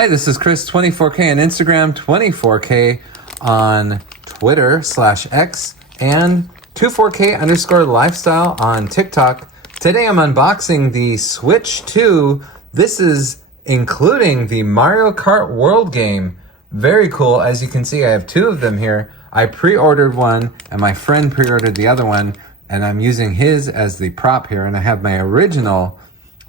Hi, this is Chris, 24K on Instagram, 24K on Twitter/X, and 24K_lifestyle on TikTok. Today I'm unboxing the Switch 2. This is including the Mario Kart World game. Very cool. As you can see, I have two of them here. I pre-ordered one and my friend pre-ordered the other one, and I'm using his as the prop here, and I have my original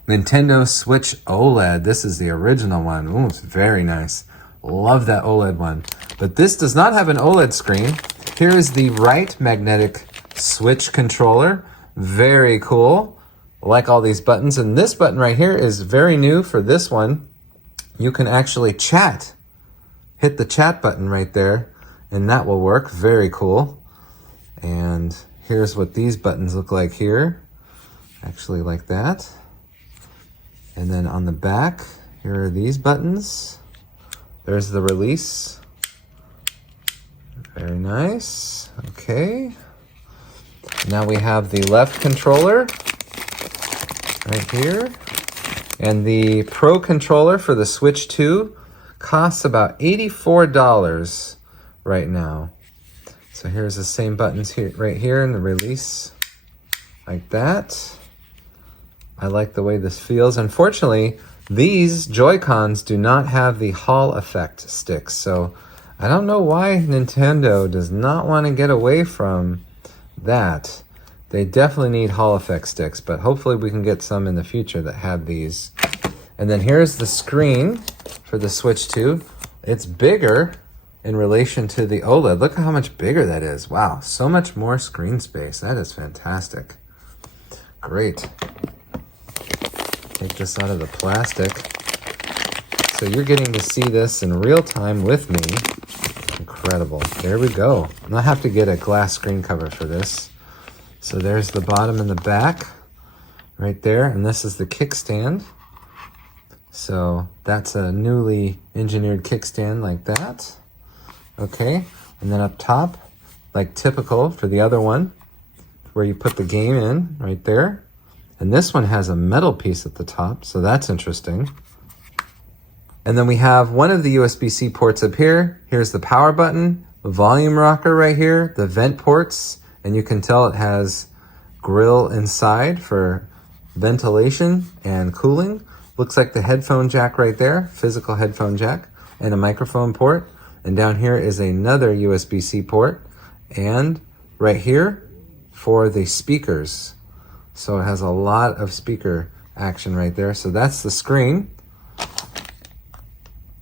Nintendo Switch OLED. This is the original one. Ooh, it's very nice. Love that OLED one. But this does not have an OLED screen. Here is the right magnetic Switch controller. Very cool. I like all these buttons. And this button right here is very new for this one. You can actually chat. Hit the chat button right there, and that will work. Very cool. And here's what these buttons look like here. Actually like that. And then on the back, here are these buttons. There's the release. Very nice. Okay. Now we have the left controller right here. And the Pro controller for the Switch 2 costs about $84 right now. So here's the same buttons here, right here in the release, like that. I like the way this feels. Unfortunately, these Joy-Cons do not have the Hall effect sticks, so I don't know why Nintendo does not want to get away from that. They definitely need Hall effect sticks, but hopefully we can get some in the future that have these. And then here's the screen for the Switch 2. It's bigger in relation to the OLED. Look at how much bigger that is. Wow, so much more screen space. That is fantastic. Great. Take this out of the plastic. So you're getting to see this in real time with me. Incredible. There we go. And I have to get a glass screen cover for this. So there's the bottom and the back right there. And this is the kickstand. So that's a newly engineered kickstand like that. Okay. And then up top, like typical for the other one, where you put the game in right there. And this one has a metal piece at the top, so that's interesting. And then we have one of the USB-C ports up here. Here's the power button, the volume rocker right here, the vent ports, and you can tell it has grill inside for ventilation and cooling. Looks like the headphone jack right there, physical headphone jack, and a microphone port. And down here is another USB-C port, and right here for the speakers. So it has a lot of speaker action right there. So that's the screen.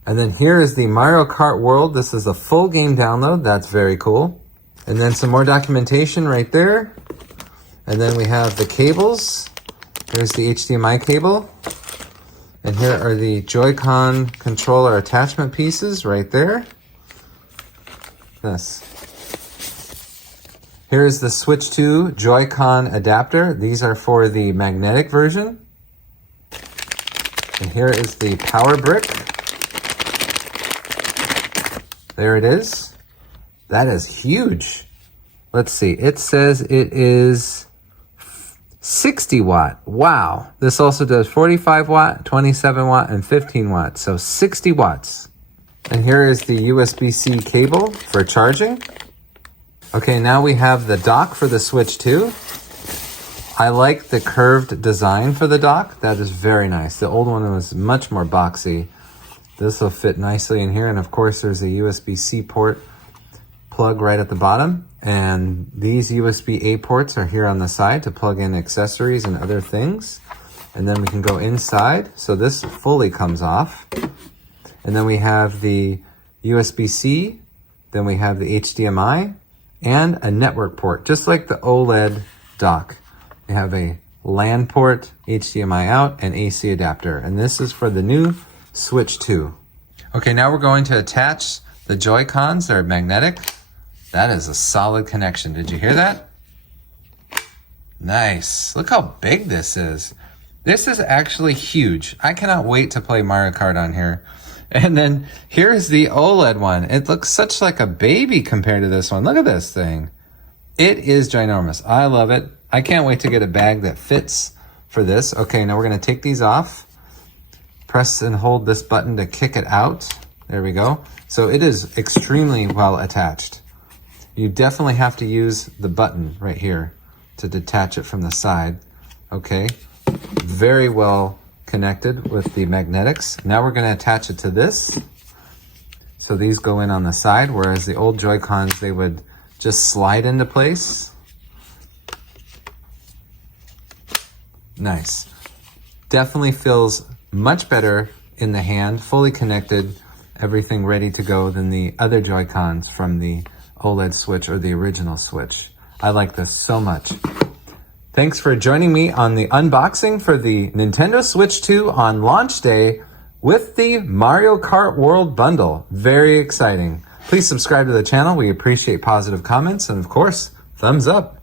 And then here is the Mario Kart World. This is a full game download. That's very cool. And then some more documentation right there. And then we have the cables. Here's the HDMI cable. And here are the Joy-Con controller attachment pieces right there. Yes. Here's the Switch 2 Joy-Con adapter. These are for the magnetic version. And here is the power brick. There it is. That is huge. Let's see. It says it is 60 watt. Wow. This also does 45 watt, 27 watt, and 15 watt. So 60 watts. And here is the USB-C cable for charging. Okay, now we have the dock for the Switch 2. I like the curved design for the dock. That is very nice. The old one was much more boxy. This will fit nicely in here. And of course, there's a USB-C port plug right at the bottom. And these USB-A ports are here on the side to plug in accessories and other things. And then we can go inside. So this fully comes off. And then we have the USB-C. Then we have the HDMI. And a network port, just like the OLED dock. We have a LAN port, HDMI out, and AC adapter. And this is for the new Switch 2. Okay, now we're going to attach the Joy-Cons. They're magnetic. That is a solid connection. Did you hear that? Nice. Look how big this is. This is actually huge. I cannot wait to play Mario Kart on here. And then here's the OLED one. It looks such like a baby compared to this one. Look at this thing. It is ginormous. I love it. I can't wait to get a bag that fits for this. Okay, now we're going to take these off. press and hold this button to kick it out. There we go. So it is extremely well attached. You definitely have to use the button right here to detach it from the side. Okay, very well connected with the magnetics. Now we're going to attach it to this. So these go in on the side, whereas the old Joy-Cons, they would just slide into place. Nice. Definitely feels much better in the hand, fully connected, everything ready to go than the other Joy-Cons from the OLED Switch or the original Switch. I like this so much. Thanks for joining me on the unboxing for the Nintendo Switch 2 on launch day with the Mario Kart World Bundle. Very exciting. Please subscribe to the channel. We appreciate positive comments and, of course, thumbs up.